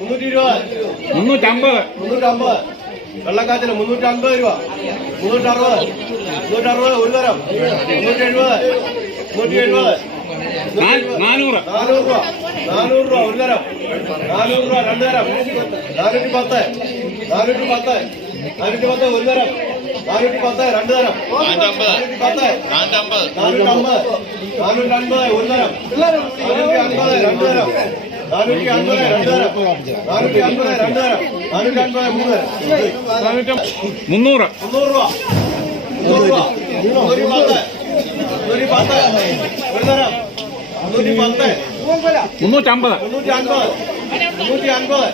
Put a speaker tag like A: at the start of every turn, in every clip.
A: മുന്നൂറ്റി
B: ഇരുപത്
C: മുന്നൂറ്റമ്പത്.
A: മുന്നൂറ്റമ്പത് വെള്ളക്കാച്ചിന് മുന്നൂറ്റി രൂപ മുന്നൂറ്റി അറുപത് മുന്നൂറ്റി അറുപത് ഒരു തരം മുന്നൂറ്റി എഴുപത് മുന്നൂറ്റി എഴുപത്
C: നാനൂറ്.
A: നാനൂറ് രൂപ. നാനൂറ് രൂപ ഒരു തരം. നാനൂറ് രൂപ രണ്ട് തരം. നാനൂറ്റി പത്ത്. നാനൂറ്റി പത്ത് നാനൂറ്റി പത്ത് ഒരു തരം. നാനൂറ്റി പത്ത് രണ്ട് തരം. നാനൂറ്റി പത്ത് നാനൂറ്റി അമ്പത് നാനൂറ്റി അൻപത് ഒരു തരം. നാനൂറ്റി അൻപത് രണ്ട് തരം. നാനൂറ്റി അൻപത് രണ്ട് തരം. നാനൂറ്റി അൻപത് രണ്ട് തരം. നാനൂറ്റി അൻപത് മൂന്ന് തരം.
C: മുന്നൂറ്.
A: മുന്നൂറ് രൂപ. മുന്നൂറ് രൂപ. മുന്നൂറ്റി പത്ത് മുന്നൂറ്റി പത്ത് ഒരു തരം. മുന്നൂറ്റി പത്ത്
C: മുന്നൂറ്റമ്പത്.
A: മുന്നൂറ്റി അൻപത് മുന്നൂറ്റി അൻപത്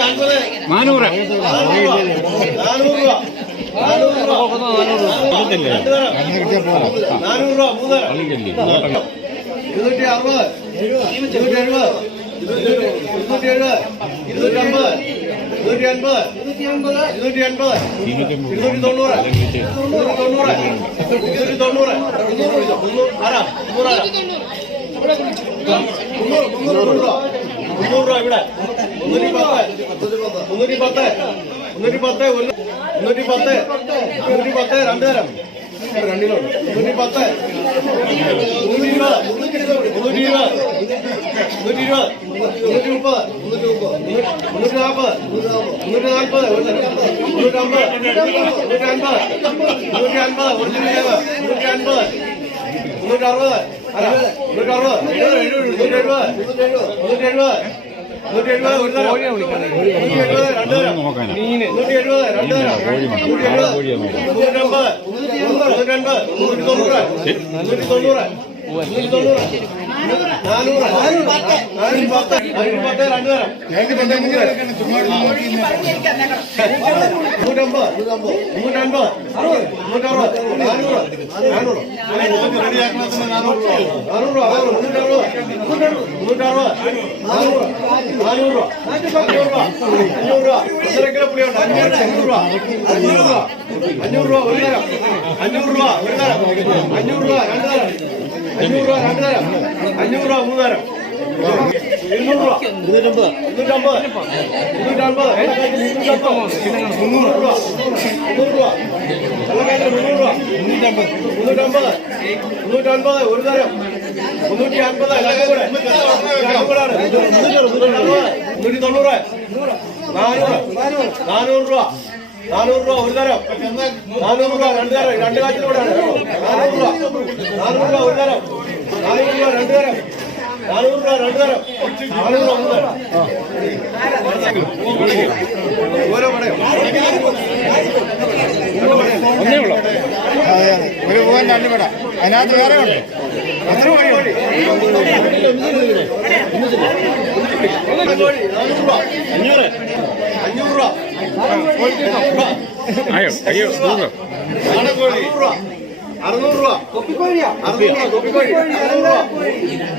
A: അൻപത്.
C: നാനൂറ്.
A: നാനൂറ് രൂപ. നാനൂറ് രൂപ. നാനൂറ് മൂന്ന് ഇരുന്നൂറ്റി അറുപത്. ഇരുന്നൂറ്റി എഴുപത് ഇരുന്നൂറ്റി എഴുപത് ഇരുന്നൂറ്റി അമ്പത് ഇരുന്നൂറ്റി അൻപത് ഇരുന്നൂറ്റി അൻപത് ഇരുന്നൂറ്റി മുന്നൂറ് രൂപ ഇവിടെ മുന്നൂറ്റി പത്ത് മുന്നൂറ്റി പത്ത് മുന്നൂറ്റി രണ്ട് തരം രണ്ടിലുണ്ട് മുന്നൂറ്റി പത്ത് ഇരുപത് ഇരുപത് മുന്നൂറ്റി ഇരുപത് മുന്നൂറ്റി മുപ്പത് മുന്നൂറ്റി നാൽപ്പത് മുന്നൂറ്റി നാൽപ്പത് എഴുപത് നൂറ്റി നൂറ്റി രണ്ട് നൂറ്റി എഴുപത് നൂറ്റി എഴുപത് നൂറ്റി തൊണ്ണൂറ് നൂറ്റി തൊണ്ണൂറ് നൂറ്റി തൊണ്ണൂറ് അഞ്ഞൂറ് രൂപ ഒരു തരം. അഞ്ഞൂറ് രൂപ ഒരു തരം. അഞ്ഞൂറ് രൂപ രണ്ട് തരം. അഞ്ഞൂറ് രൂപ രണ്ട് തരം. അഞ്ഞൂറ് രൂപ മൂന്ന് തരം. ഇരുന്നൂറ് രൂപ. ഇരുന്നൂറ്റമ്പത്. ഇരുന്നൂറ്റമ്പത്. ഇരുന്നൂറ്റമ്പത്. മുന്നൂറ് രൂപ. മുന്നൂറ് രൂപ. വെള്ളക്കാരന് മുന്നൂറ് രൂപ. മുന്നൂറ്റമ്പത്. മുന്നൂറ്റമ്പത്. മുന്നൂറ്റമ്പത്. ഒരു തരം. മുന്നൂറ്റി അൻപത് കൂടാണ് മുന്നൂറ്റി തൊണ്ണൂറ്. നാനൂറ്. നാനൂറ് രൂപ. നാനൂറ് രൂപ. ഒരു തരം. നാനൂറ് രൂപ. രണ്ട് തരം. രണ്ട് കാറ്റിലൂടെയാണ് നാനൂറ് രൂപ. നാനൂറ് രൂപ. ഒരു തരം. നാനൂറ് രൂപ രണ്ട് തരം. നാനൂറ് രൂപ രണ്ട് തരം. നാനൂറ് ഒന്ന് തരം ഓരോ പടയോ.
C: ഒന്നേ ഉള്ളൂ.
B: അതെ അതെ ഒരു പൂവൻ രണ്ട് പേട. അതിനകത്ത് വേറെ ഉണ്ട്.
A: എത്ര കോഴി അഞ്ഞൂറ് അഞ്ഞൂറ് രൂപ.
C: അയ്യോ അയ്യോ
A: അറുന്നൂറ് രൂപ. രൂപ അറുന്നൂറ് രൂപ.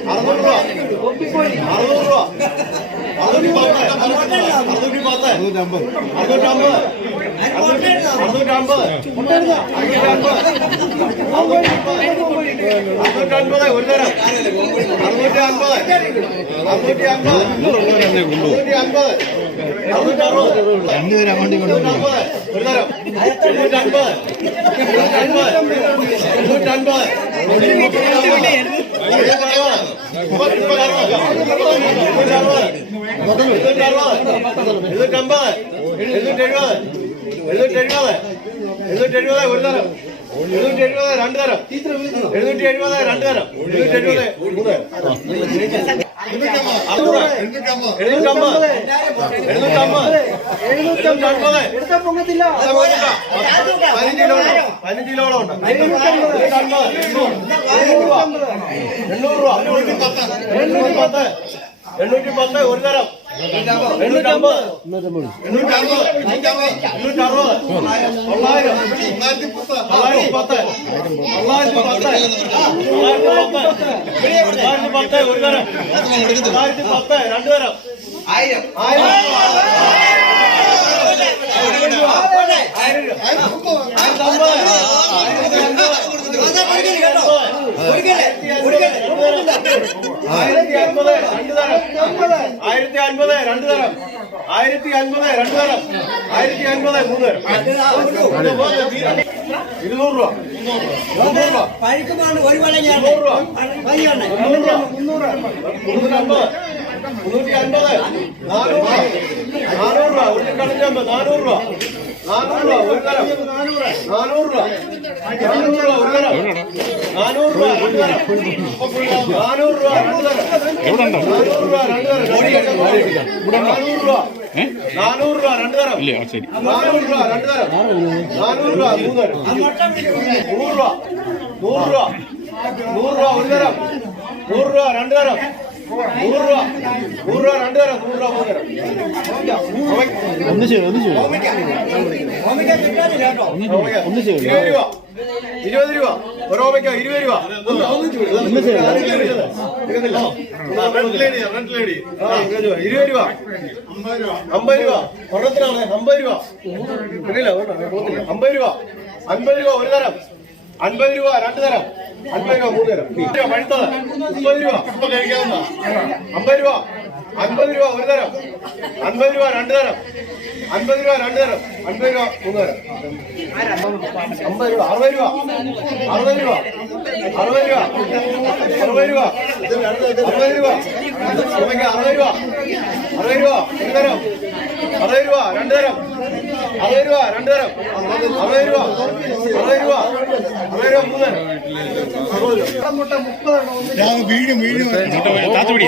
A: അറുന്നൂറ് രൂപ. അറുന്നൂറ് രൂപ. അറുന്നൂറ് രൂപ. അറുന്നൂറ്റി പത്ത്. അറുന്നൂറ്റി അമ്പത് അറുന്നൂറ്റമ്പത്. അറുന്നൂറ്റമ്പത്. അറുന്നൂറ്റമ്പത്. അറുന്നൂറ്റമ്പത് ഒരു തരം. അറുന്നൂറ്റി അൻപത് അറുന്നൂറ്റി അൻപത് അറുന്നൂറ്റി അൻപത്
B: രണ്ടുപേരും അങ്ങോട്ടും ഇങ്ങോട്ടും
A: അൻപത് ഒരു തരം എണ്ണൂറ്റൻപത് എണ്ണൂറ്റൻപത് എണ്ണൂറ്റൻപത് എഴുന്നൂറ്റമ്പത് എഴുന്നൂറ്റെഴുപത് എഴുന്നൂറ്റെഴുപത് എഴുന്നൂറ്റെഴുപത് ഒരു തരം എഴുന്നൂറ്റമ്പത്. എഴുന്നൂറ്റമ്പത്. പതിനഞ്ച് കിലോ ഉണ്ടോ എണ്ണൂറ് രൂപ. എണ്ണൂറ് പത്ത്. എണ്ണൂറ്റി പത്ത് ഒരു തരം എണ്ണൂറ്റി അമ്പത് എണ്ണൂറ്റി അറുപത് തൊള്ളായിരം തൊള്ളായിരത്തി പത്ത് തൊള്ളായിരത്തി പത്ത് തൊള്ളായിരത്തി അൻപത് രണ്ട് തരം. ആയിരത്തി അൻപത് രണ്ട് തരം. ആയിരത്തി അൻപത് രണ്ട് തരം. ആയിരത്തി അൻപത് മൂന്ന് തരം. ഇരുന്നൂറ് രൂപ. മുന്നൂറ് രൂപ.
D: ഒരു
A: മുന്നൂറ് രൂപ. മുന്നൂറ് രൂപ മുന്നൂറ്റി അൻപത് മുന്നൂറ്റി അൻപത് നാനൂറ് രൂപ. നാനൂറ് രൂപ. ഒരു കണക്കമ്പത് നാനൂറ് രൂപ. നാനൂറ് രൂപ ഒരു തരം നാനൂറ് രൂപ. നാനൂറ് രൂപ ഒരു തരം നാനൂറ് രൂപ രണ്ട് തരം നാനൂറ് രൂപ രണ്ട് തരം നാനൂറ് രൂപ രണ്ട് തരം നാനൂറ് രൂപ. നാനൂറ് രൂപ. രണ്ട് തരം നാനൂറ് രൂപ രണ്ട് തരം നാനൂറ് രൂപ മൂന്ന് തരം നൂറ് രൂപ. നൂറ് രൂപ നൂറ് രൂപ ഒരു തരം നൂറ് രൂപ രണ്ട് തരം ഇരുപത് രൂപ ഒരു ഓമയ്ക്ക ഇരുപത് രൂപ അമ്പത് രൂപ ഒരെണ്ണത്തിനാണ് അമ്പത് രൂപ അമ്പത് രൂപ അൻപത് രൂപ ഒരു തരം. അൻപത് രൂപ രണ്ട് തരം. അൻപത് രൂപ മൂന്ന് തരം പഴുത്തത് മുപ്പത് രൂപ അമ്പത് രൂപ അൻപത് രൂപ ഒരു തരം അൻപത് രൂപ രണ്ട് തരം അൻപത് രൂപ രണ്ട് തരം അൻപത് രൂപ മൂന്ന് തരം അമ്പത് രൂപ അറുപത് രൂപ അറുപത് രൂപ അറുപത് രൂപ അറുപത് രൂപ അറുപത് രൂപ അറുപത് രൂപ അറുപത് രൂപ ഒരു തരം അറുപത് രൂപ രണ്ട് തരം അറുപത് രൂപ രണ്ട് തരം. അറുപത് രൂപ അറുപത് രൂപ അറുപത് രൂപ മൂന്ന് തരം.
B: വീഴും വീഴും.
C: പിടി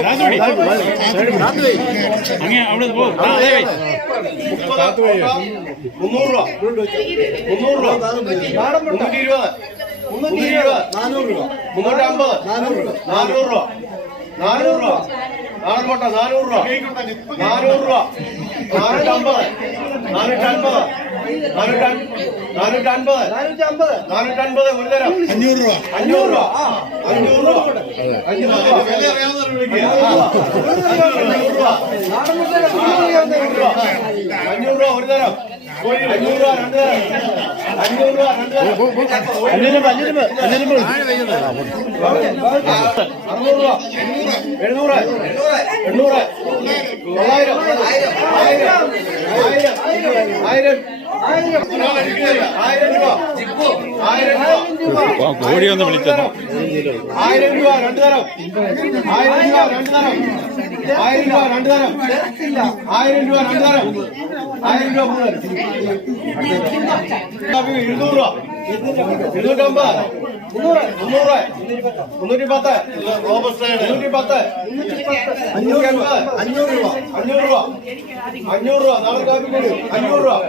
C: അങ്ങനെ അവിടെ പോ.
A: മുപ്പത് മുന്നൂറ് രൂപ മുന്നൂറ് രൂപ മുന്നൂറ്റി ഇരുപത് മുന്നൂറ്റി ഇരുപത് നാനൂറ് രൂപ. മുന്നൂറ്റി അമ്പത് നാനൂറ് രൂപ. നാനൂറ് രൂപ നാനൂറ് രൂപ. നാടൻമുട്ട നാനൂറ് രൂപ. നാനൂറ് രൂപ. നാനൂറ്റമ്പത്. നാനൂറ്റമ്പത്. നാനൂറ്റ നാനൂറ്റമ്പത്. നാനൂറ്റമ്പത്. നാനൂറ്റമ്പത്. ഒരു തരം.
B: അഞ്ഞൂറ് രൂപ.
A: അഞ്ഞൂറ് രൂപ. അഞ്ഞൂറ് രൂപ. അഞ്ഞൂറ് രൂപ. അഞ്ഞൂറ് രൂപ ഒരു തരം. അഞ്ഞൂറ് രൂപ രണ്ട് തരം. അഞ്ഞൂറ് രൂപ രണ്ട്
B: ആയിരം രൂപ
A: അറുന്നൂറ് എഴുന്നൂറ്. എണ്ണൂറ്. തൊള്ളായിരം. ആയിരം. ആയിരം. ആയിരം ആയിരം ആയിരം
C: ഒന്ന് വിളിച്ചത്
A: ആയിരം രൂപ രണ്ട് തരം. ആയിരം രൂപ രണ്ട് തരം. ആയിരം രൂപ രണ്ട് തരം. ആയിരം രൂപ രണ്ട് തരം. ആയിരം രൂപ മൂന്ന് തരം. ഇരുന്നൂറ് രൂപ. ഇരുന്നൂറ്റമ്പത്. മുന്നൂറ് മുന്നൂറ്. മുന്നൂറ്റി പത്ത് മുന്നൂറ്റി പത്ത് അൻപത് അഞ്ഞൂറ് രൂപ. അഞ്ഞൂറ് രൂപ. അഞ്ഞൂറ് രൂപ. നാളെ കാപ്പി അഞ്ഞൂറ് രൂപ.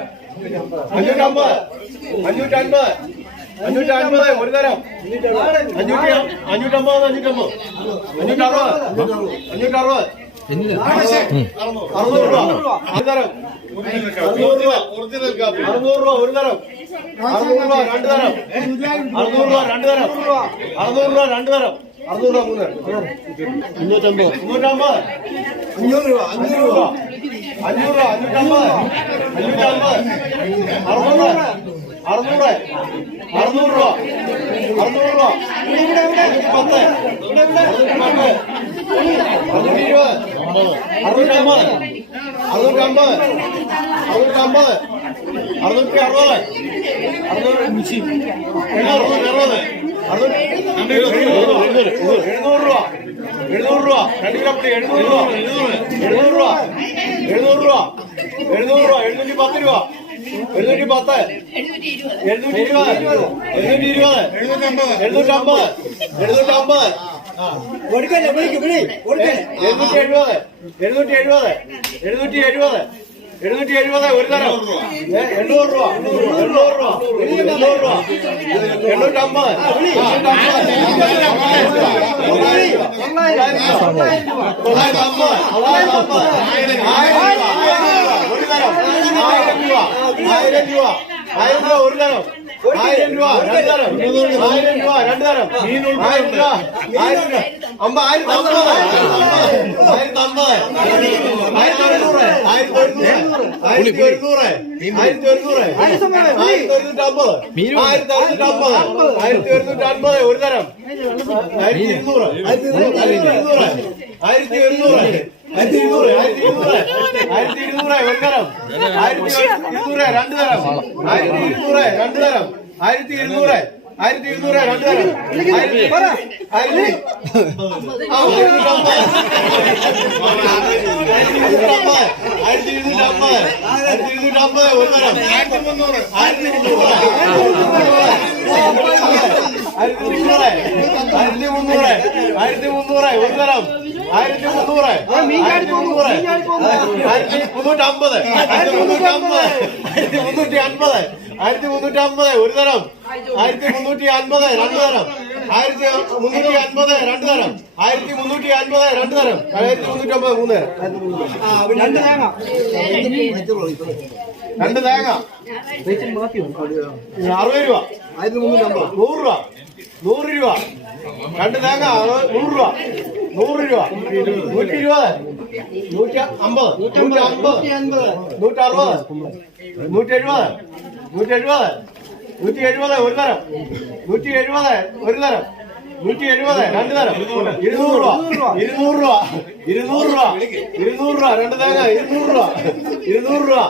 A: അഞ്ഞൂറ്റമ്പത്. അഞ്ഞൂറ്റൻപത് അഞ്ഞൂറ്റി അൻപത് ഒരു തരം. അഞ്ഞൂറ്റി അഞ്ഞൂറ്റമ്പത് അഞ്ഞൂറ്റമ്പത്. അഞ്ഞൂറ്ററുപത്. അഞ്ഞൂറ്ററുപത്. അറുന്നൂറ് രൂപ. ഒരു തരം. അറുന്നൂറ് രൂപ. അറുന്നൂറ് രൂപ ഒരു തരം. അറുന്നൂറ് രൂപ രണ്ട് തരം. അറുന്നൂറ് രൂപ രണ്ട് തരം. അറുന്നൂറ് രൂപ രണ്ട് തരം. അറുന്നൂറ് രൂപ മൂന്ന് തരം. മുന്നൂറ്റമ്പത് മുന്നൂറ്റമ്പത് അഞ്ഞൂറ് രൂപ അഞ്ഞൂറ് രൂപ. അഞ്ഞൂറ് രൂപ അഞ്ഞൂറ്റമ്പത്. അഞ്ഞൂറ്റമ്പത്. അറുന്നൂറ് അറുന്നൂറ്. അറുന്നൂറ് രൂപ. അറുന്നൂറ് രൂപ. പത്ത്. പത്ത്. അറുന്നൂറ്റി ഇരുപത് അറുന്നൂറ്റമ്പത് അറുന്നൂറ്റമ്പത് അറുന്നൂറ്റമ്പത് അറുന്നൂറ്റി അറുപത്. എഴുന്നൂറ് അറുപത്. എഴുന്നൂറ് രൂപ. എഴുന്നൂറ് രൂപ. രണ്ട് കിലോ പൊടി എഴുന്നൂറ് രൂപ. എഴുന്നൂറ് രൂപ. എഴുന്നൂറ് രൂപ. എഴുന്നൂറ് രൂപ. എഴുന്നൂറ്റി പത്ത് രൂപ. എഴുന്നൂറ്റി പത്ത് എഴുന്നൂറ്റി ഇരുപത്. എഴുന്നൂറ്റി ഇരുപത്. എഴുന്നൂറ്റമ്പത്. എഴുന്നൂറ്റമ്പത്.
D: കൊടുക്കല്ലേ വിളിക്ക് വിളി കൊടുക്കല്ലേ.
A: എഴുന്നൂറ്റി എഴുപത് എഴുന്നൂറ്റി എഴുപത് എഴുന്നൂറ്റി എഴുപത് എഴുന്നൂറ്റി എഴുപത് ഒരു തരം. എണ്ണൂറ് രൂപ. എണ്ണൂറ് രൂപ. എണ്ണൂറ് രൂപ. എണ്ണൂറ്റമ്പത്. തൊള്ളായിരം തൊള്ളായിരത്തി അമ്പത് തൊള്ളായിരത്തി അമ്പത് ആയിരം രൂപ. ആയിരം രൂപ. ആയിരം രൂപ. ഒരു തരം. ആയിരം രൂപ. രണ്ട് തരം. ആയിരം രൂപ. രണ്ട് തരം. ആയിരം രൂപ. ആയിരം രൂപ. അമ്പ ആയിരത്തി അമ്പത് ആയിരത്തി അമ്പത്. ആയിരത്തി ഒരുന്നൂറ് ആയിരത്തി ഒരുന്നൂറ് ആയിരത്തി ഒരുന്നൂറ് ആയിരത്തി ഒരുന്നൂറ് ആയിരത്തി ഒരുന്നൂറ്റി അമ്പത് ആയിരത്തി അറുന്നൂറ്റി അമ്പത് ആയിരത്തി ഒരുന്നൂറ്റി അമ്പത് ഒരു തരം. ആയിരത്തി ഇരുന്നൂറ് ആയിരത്തി ഇരുന്നൂറ് ആയിരത്തി ഇരുന്നൂറ് ആയിരത്തി ഇരുന്നൂറ് ആയിരത്തി ഇരുന്നൂറ് ആയിരത്തി ഇരുന്നൂറ് ഒരു തരം. ആയിരത്തി ഇരുന്നൂറ് രണ്ട് തരം. ആയിരത്തി ഇരുന്നൂറ് രണ്ട് തരം. ആയിരത്തി ഇരുന്നൂറ് ആയിരത്തി ഇരുന്നൂറ് രണ്ട് തരം. ആയിരത്തി ഇരുന്നൂറ്റമ്പത്. ആയിരത്തി ആയിരത്തി ഒരു തരം ആയിരത്തി മുന്നൂറ് ആയിരത്തി മുന്നൂറ് ആയിരത്തി മുന്നൂറ് ആയിരത്തി മുന്നൂറ് ആയിരത്തി മുന്നൂറ് ഒരു തരം. ആയിരത്തി മുന്നൂറ് ആയിരത്തി മുന്നൂറ് ആയിരത്തി മുന്നൂറ്റി അമ്പത് ആയിരത്തി മുന്നൂറ്റി അമ്പത് ആയിരത്തി മുന്നൂറ്റി അൻപത് ആയിരത്തി മുന്നൂറ്റി അമ്പത് ഒരു തരം. ആയിരത്തി മുന്നൂറ്റി അൻപത് രണ്ട് തരം. ആയിരത്തി മുന്നൂറ്റി അൻപത് രണ്ട് തരം. ആയിരത്തി മുന്നൂറ്റി അൻപത് രണ്ട് തരം. ആയിരത്തി മുന്നൂറ്റി അമ്പത് മൂന്ന് തരം.
D: രണ്ട് തേങ്ങ.
A: രണ്ട് തേങ്ങ. അറുപത് രൂപ. നൂറ് രൂപ. നൂറ് രൂപ. രണ്ട് തേങ്ങ നൂറ് രൂപ. നൂറ് രൂപ. നൂറ്റി ഇരുപത് നൂറ്റി അമ്പത് നൂറ്റി അമ്പത് നൂറ്റി അറുപത് നൂറ്റി എഴുപത് നൂറ്റി എഴുപത് നൂറ്റി എഴുപത് ഒരു തരം. നൂറ്റി എഴുപത് ഒരു തരം. നൂറ്റി എഴുപത് രണ്ട് തരം. ഇരുന്നൂറ് രൂപ. ഇരുന്നൂറ് രൂപ. ഇരുന്നൂറ് രൂപ. ഇരുന്നൂറ് രൂപ. രണ്ട് തേങ്ങ ഇരുന്നൂറ് രൂപ. ഇരുന്നൂറ് രൂപ.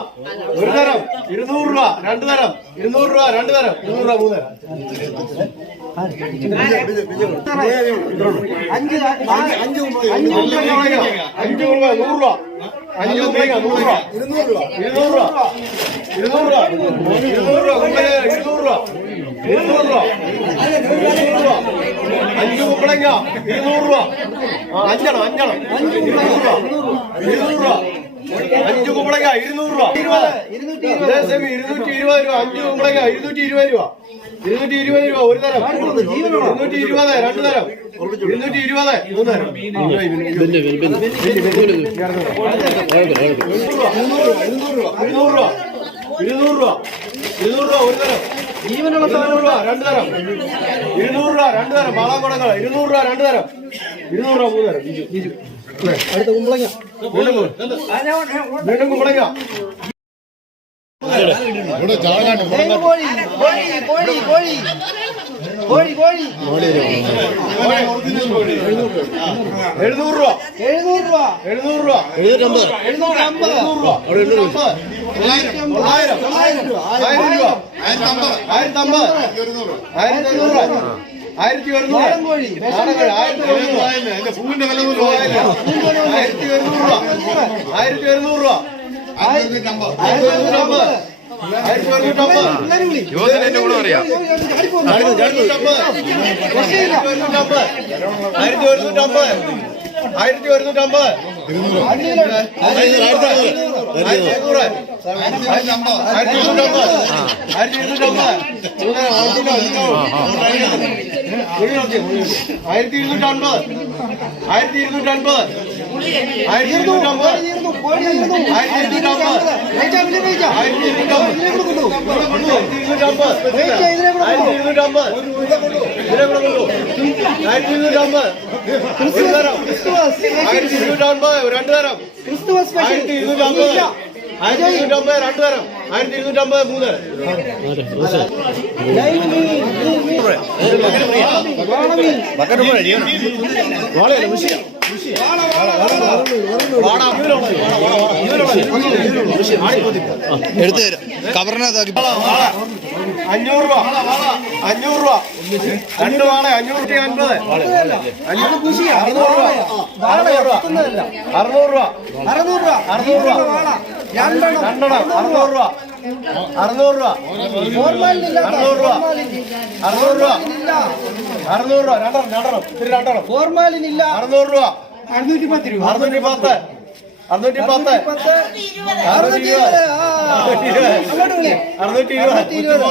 A: ഒരു തരം. ഇരുന്നൂറ് രൂപ. രണ്ട് തരം. ഇരുന്നൂറ് രൂപ. രണ്ട് തരം. ഇരുന്നൂറ് രൂപ മൂന്ന് തരം.
D: അഞ്ച് അഞ്ച്
A: അഞ്ച് രൂപ നൂറ് രൂപ അഞ്ച് കുമ്പളങ്ങ നൂറ് രൂപ ഇരുന്നൂറ് രൂപ ഇരുന്നൂറ് രൂപ ഇരുന്നൂറ് രൂപ ഇരുന്നൂറ് രൂപ ഇരുന്നൂറ് രൂപ ഇരുന്നൂറ് രൂപ ഇരുന്നൂറ് രൂപ അഞ്ച് കുമ്പളങ്ങ ഇരുന്നൂറ് രൂപ അഞ്ചെണ്ണം അഞ്ചെണ്ണം ഇരുന്നൂറ് രൂപ ഇരുന്നൂറ് രൂപ അഞ്ച് കുമ്പളങ്ങ ഇരുന്നൂറ് രൂപ. ഇരുന്നൂറ്റി ഇരുപത്. രൂപ അഞ്ച് കുമ്പളങ്ങ ഇരുന്നൂറ്റി ഇരുപത് രൂപ. ഇരുന്നൂറ്റി ഇരുപത് രൂപ ഒരു തരം. ഇരുന്നൂറ്റി ഇരുപത് രണ്ട് തരം. ഇരുന്നൂറ്റി ഇരുപത് മൂന്ന് തരം. ഇരുന്നൂറ് രൂപ ഇരുന്നൂറ് രൂപ ഇരുന്നൂറ് രൂപ ഒരു തരം. ജീവനുള്ള ഇരുന്നൂറ് രൂപ രണ്ട് തരം. ഇരുന്നൂറ് രൂപ രണ്ട് തരം. പാളാക്കുടങ്ങൾ ഇരുന്നൂറ് രൂപ രണ്ട് തരം. ഇരുന്നൂറ് രൂപ മൂന്ന് തരം. ബിജു ബിജു അടുത്ത കുമ്പളങ്ങ. വീണ്ടും കുമ്പളങ്ങ.
B: ഇവിടെ ചാകാണ്ട്
A: എഴുന്നൂറ് രൂപ.
D: എഴുന്നൂറ് രൂപ.
A: എഴുന്നൂറ് രൂപ.
B: എഴുന്നൂറ്റമ്പത്.
D: എഴുന്നൂറ്റി അമ്പത്
A: എഴുന്നൂറ് രൂപ. എഴുന്നൂറ്റമ്പത് ആയിരം
D: ആയിരം രൂപ.
A: ആയിരം രൂപ.
B: ആയിരത്തമ്പത്.
A: ആയിരത്തി അമ്പത് ആയിരത്തി അഞ്ഞൂറ് ആയിരത്തി ഒരുന്നൂറ് ആയിരത്തി ഒരുന്നൂറ് ആയിരത്തി ഒരുന്നൂറ് രൂപ. ആയിരത്തി ഒരുന്നൂറ് രൂപ. ആയിരത്തി ഒരുന്നൂറ്റമ്പത് ആയിരത്തി ഒരുന്നൂറ്റമ്പത് ഒരുന്നൂറ്റമ്പത് ആയിരത്തി ഒരുന്നൂറ്റമ്പത് ആയിരത്തി ഒരുന്നൂറ്റമ്പത് ആയിരത്തി എണ്ണൂറ് ആയിരത്തി ഇരുന്നൂറ്റമ്പത് ആയിരത്തി ഇരുന്നൂറ്റമ്പത് ആയിരത്തി ഇരുന്നൂറ്റമ്പത് ആയിരത്തി ഇരുന്നൂറ്റമ്പത് ആയിരത്തി ഇരുന്നൂറ്റമ്പത് ആയിരത്തി ഇരുന്നൂറ്റമ്പത് തരം ആയിരത്തി ആയിരത്തി ഇരുന്നൂറ്റമ്പത് ആയിരത്തി ഇരുന്നൂറ്റമ്പത് രണ്ട് തരം ആയിരത്തി ഇരുന്നൂറ്റമ്പത് മൂന്ന്
B: എടുത്തു തരാം കവറിനകത്താക്കി
A: അഞ്ഞൂറ് രൂപ അഞ്ഞൂറ് രൂപ രണ്ട് വാള അഞ്ഞൂറ്റി അൻപത് അഞ്ഞൂറ് അറുന്നൂറ് രൂപ അറുന്നൂറ് രൂപ അറുന്നൂറ് രൂപ
D: അറുന്നൂറ് രൂപ
A: അറുന്നൂറ് രൂപ
D: രണ്ടെണ്ണം
A: അറുന്നൂറ് രൂപ അറുന്നൂറ് രൂപ. അറുന്നൂറ് രൂപ. അറുന്നൂറ് രൂപ.
D: ഇല്ല
A: അറുന്നൂറ് രൂപ. രണ്ടെണ്ണം രണ്ടെണ്ണം. ഇത്തിരി രണ്ടെണ്ണം.
D: ഫോർമാലിനില്ല
A: അറുന്നൂറ് രൂപ.
D: അറുന്നൂറ്റി പത്ത് രൂപ.
A: അറുന്നൂറ്റി പത്ത് അറുന്നൂറ്റി പത്ത് അറുന്നൂറ്റി ഇരുപത് അറുന്നൂറ്റി ഇരുപത്
D: അറുന്നൂറ്റി ഇരുപത്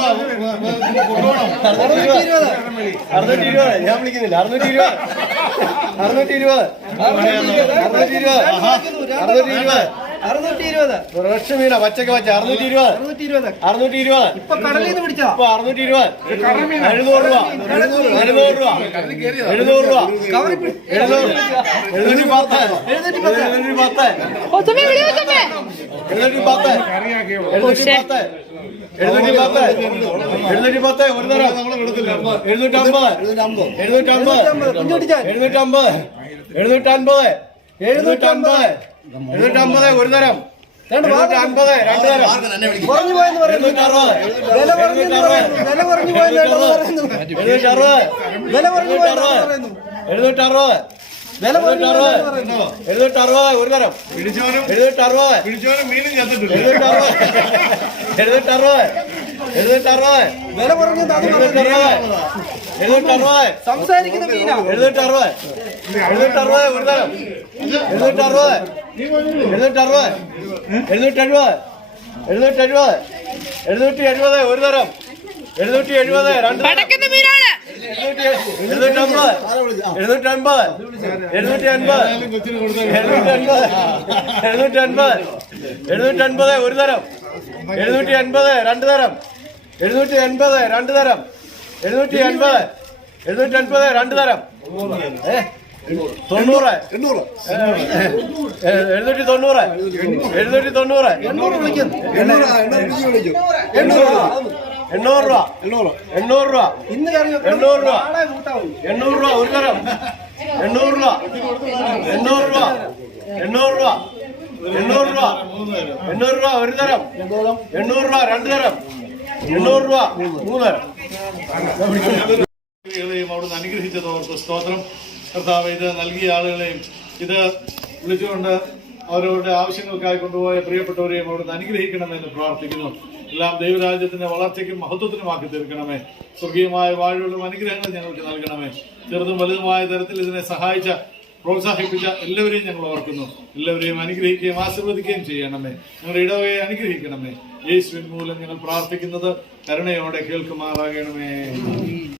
A: അറുന്നൂറ്റി ഇരുപത് ഞാൻ വിളിക്കുന്നില്ല. അറുന്നൂറ്റി ഇരുപത് അറുന്നൂറ്റി ഇരുപത് അറുന്നൂറ്റി ഇരുപത് അറുന്നൂറ്റി ഇരുപത്
D: അറുന്നൂറ്റി ഇരുപത്
A: ഫ്രഷ് മീന പച്ചക്ക് പച്ച അറുന്നൂറ്റി ഇരുപത്
D: അറുന്നൂറ്റി ഇരുപത്
A: അറുന്നൂറ്റി ഇരുപത്
D: ഇപ്പൊ കടലിൽ നിന്ന് പിടിച്ചോ
A: ഇപ്പൊ അറുന്നൂറ്റി ഇരുപത് എഴുന്നൂറ് രൂപ. എഴുന്നൂറ് രൂപ. എഴുന്നൂറ് രൂപ. എഴുന്നൂറ് എഴുന്നൂറ്റി പത്ത്. എഴുന്നൂറ്റി പത്ത്.
E: കൊച്ചുമ്മേ വിളി കൊച്ചുമ്മേ.
A: എഴുന്നൂറ്റി പത്ത്. എഴുന്നൂറ്റി പത്ത്. എഴുന്നൂറ്റി പത്ത്. എഴുന്നൂറ്റി പത്ത്. ഒരു തരം. എഴുന്നൂറ്റമ്പത്. എഴുന്നൂറ്റമ്പത്. എഴുന്നൂറ്റമ്പത്. എഴുന്നൂറ്റമ്പത്. എഴുന്നൂറ്റമ്പത്. എഴുന്നൂറ്റമ്പത് ഒരു തരം എഴുന്നൂറ്റമ്പത് രണ്ട് തരം.
D: കുറഞ്ഞു പോയെന്ന് പറയുന്നു.
A: എഴുന്നൂറ്ററുപത്
D: വില കുറഞ്ഞു വില കുറഞ്ഞു പോയെന്ന്
A: എഴുന്നൂറ്ററുപത്
D: വില കുറഞ്ഞു പോയെന്ന്
A: എഴുന്നൂറ്ററുപത്
D: വില
A: എഴുന്നൂറ്ററുപത് ഒരു തരം. എഴുന്നൂറ്ററുപത് എഴുന്നൂറ്ററുപത് എഴുന്നൂറ്ററുപത് എഴുന്നൂറ്ററുപത്
D: വില കുറഞ്ഞു.
A: എഴുന്നൂറ്ററുപത് എഴുന്നൂറ്ററുപത്
D: സംസാരിക്കുന്ന മീനാ.
A: എഴുന്നൂറ്ററുപത് എഴുന്നൂറ്ററുപത് ഒരു തരം. എഴുന്നൂറ്ററുപത്. എഴുന്നൂറ്ററുപത്. എഴുന്നൂറ്റെഴുപത്. എഴുന്നൂറ്റെഴുപത്. എഴുന്നൂറ്റി എഴുപത് ഒരു തരം. എഴുന്നൂറ്റി എഴുപത് രണ്ട് എഴുന്നൂറ്റമ്പത്. എഴുന്നൂറ്റമ്പത്. എഴുന്നൂറ്റി അൻപത് എഴുന്നൂറ്റൻപത്. എഴുന്നൂറ്റൻപത്. എഴുന്നൂറ്റൻപത് ഒരു തരം. എഴുന്നൂറ്റി അൻപത് രണ്ട് തരം. എഴുന്നൂറ്റി എൺപത് രണ്ട് തരം. എഴുന്നൂറ്റി എൺപത് എഴുന്നൂറ്റി അൻപത് രണ്ട് തരം. ഏ? തൊണ്ണൂറ്. എഴുന്നൂറ്റി തൊണ്ണൂറ്. എഴുന്നൂറ്റി തൊണ്ണൂറ്.
D: എണ്ണൂറ്
A: രൂപ. എണ്ണൂറ് രൂപ. എണ്ണൂറ്. രൂപ. എണ്ണൂറ് രൂപ. എണ്ണൂറ് ഒരു തരം. എണ്ണൂറ് രൂപ. എണ്ണൂറ് രൂപ. എണ്ണൂറ് രൂപ. എണ്ണൂറ് രൂപ. എണ്ണൂറ് രൂപ ഒരു തരം. എണ്ണൂറ് രൂപ രണ്ട് തരം. എണ്ണൂറ് രൂപ മൂന്ന് തരം.
F: ളെയും അവിടുന്ന് അനുഗ്രഹിച്ചത് അവർക്ക് സ്തോത്രം. കർത്താവ് ഇത് നൽകിയ ആളുകളെയും ഇത് വിളിച്ചുകൊണ്ട് അവരവരുടെ ആവശ്യങ്ങൾക്കായി കൊണ്ടുപോയ പ്രിയപ്പെട്ടവരെയും അവിടുന്ന് അനുഗ്രഹിക്കണമെന്ന് പ്രാർത്ഥിക്കുന്നു. എല്ലാം ദൈവരാജ്യത്തിന്റെ വളർച്ചയ്ക്കും മഹത്വത്തിനുമാക്കി തീർക്കണമേ. സ്വർഗീയമായ വാഴകളും അനുഗ്രഹങ്ങൾ ഞങ്ങൾക്ക് നൽകണമേ. ചെറുതും വലുതുമായ തരത്തിൽ ഇതിനെ സഹായിച്ച പ്രോത്സാഹിപ്പിച്ച എല്ലാവരെയും ഞങ്ങൾ ഓർക്കുന്നു. എല്ലാവരെയും അനുഗ്രഹിക്കുകയും ആശീർവദിക്കുകയും ചെയ്യണമേ. ഞങ്ങളുടെ ഇടവയെ അനുഗ്രഹിക്കണമേ. യേശുവിൻ മൂലം ഞങ്ങൾ പ്രാർത്ഥിക്കുന്നത് കരുണയോടെ കേൾക്കുമാറാകണമേ.